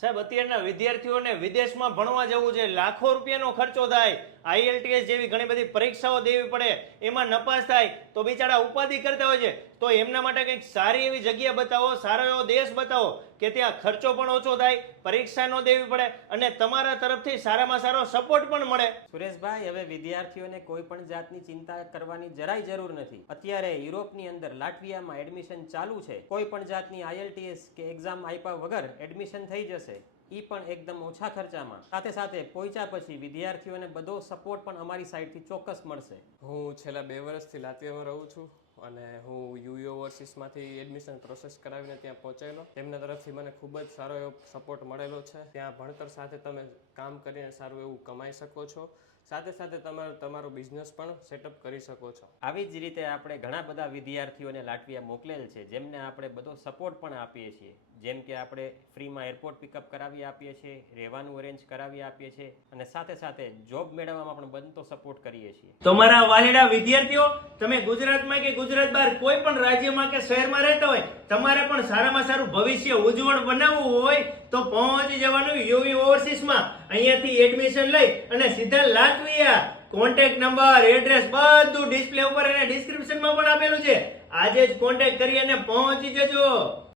સાહેબ, અત્યારના વિદ્યાર્થીઓને વિદેશમાં ભણવા જવું છે, લાખો રૂપિયાનો ખર્ચો થાય, IELTS જેવી ઘણી બધી પરીક્ષાઓ દેવી પડે, એમાં નપાસ થાય તો બિચારા ઉપાધિ કરતા હોય છે. તો એમના માટે કંઈક સારી એવી જગ્યા બતાવો, સારો એવો દેશ બતાવો કે ત્યાં ખર્ચો પણ ઓછો થાય, પરીક્ષા ન દેવી પડે અને તમારા તરફથી સારામાં સારો સપોર્ટ પણ મળે. સુરેશભાઈ, હવે વિદ્યાર્થીઓને કોઈ પણ જાતની ચિંતા કરવાની જરાય જરૂર નથી. અત્યારે યુરોપની અંદર લાટવિયામાં એડમિશન ચાલુ છે. કોઈ પણ જાતની IELTS કે એક્ઝામ આપ્યા વગર એડમિશન થઈ જશે, ઈ પણ એકદમ ઓછા ખર્ચામાં. સાથે સાથે પહોંચ્યા પછી વિદ્યાર્થીઓને બધો સપોર્ટ પણ અમારી સાઈડથી ચોક્કસ મળશે. હું છેલ્લા 2 વર્ષથી લાતવિયામાં રહું છું અને હું યુ ઓવરસીસમાંથી એડમિશન પ્રોસેસ કરાવીને ત્યાં પહોંચેલો. તેમના તરફથી મને ખૂબ જ સારો એવો સપોર્ટ મળેલો છે. ત્યાં ભણતર સાથે તમે કામ કરીને સારું એવું કમાઈ શકો છો. સાથે સાથે તમારો બિઝનેસ પણ સેટઅપ કરી શકો છો. આવી જ રીતે આપણે ઘણા બધા વિદ્યાર્થીઓને લાટવિયા મોકલેલ છે, જેમને આપણે બધો સપોર્ટ પણ આપીએ છીએ. જેમ કે આપણે ફ્રીમાં એરપોર્ટ પિકઅપ કરાવી આપીએ છીએ, રહેવાનું અરેન્જ કરાવી આપીએ છીએ અને સાથે સાથે જોબ મેળવવામાં પણ બનતો સપોર્ટ કરીએ છીએ. તમારા વાલીડા વિદ્યાર્થીઓ, તમે ગુજરાતમાં કે ગુજરાત બહાર કોઈ પણ રાજ્યમાં કે શહેરમાં રહેતા હોય, તમારે પણ સારામાં સારું ભવિષ્ય ઉજ્જવળ બનાવવું હોય તો પહોંચી જવાનું યુવી ઓવરસીસમાં. અહીંયાથી એડમિશન લઈ અને સીધા લાટવિયા. કોન્ટેક્ટ નંબર, એડ્રેસ બધું ડિસ્પ્લે ઉપર અને ડિસ્ક્રિપ્શનમાં પણ આપેલું છે. આજે જ કોન્ટેક્ટ કરી અને પહોંચી જજો.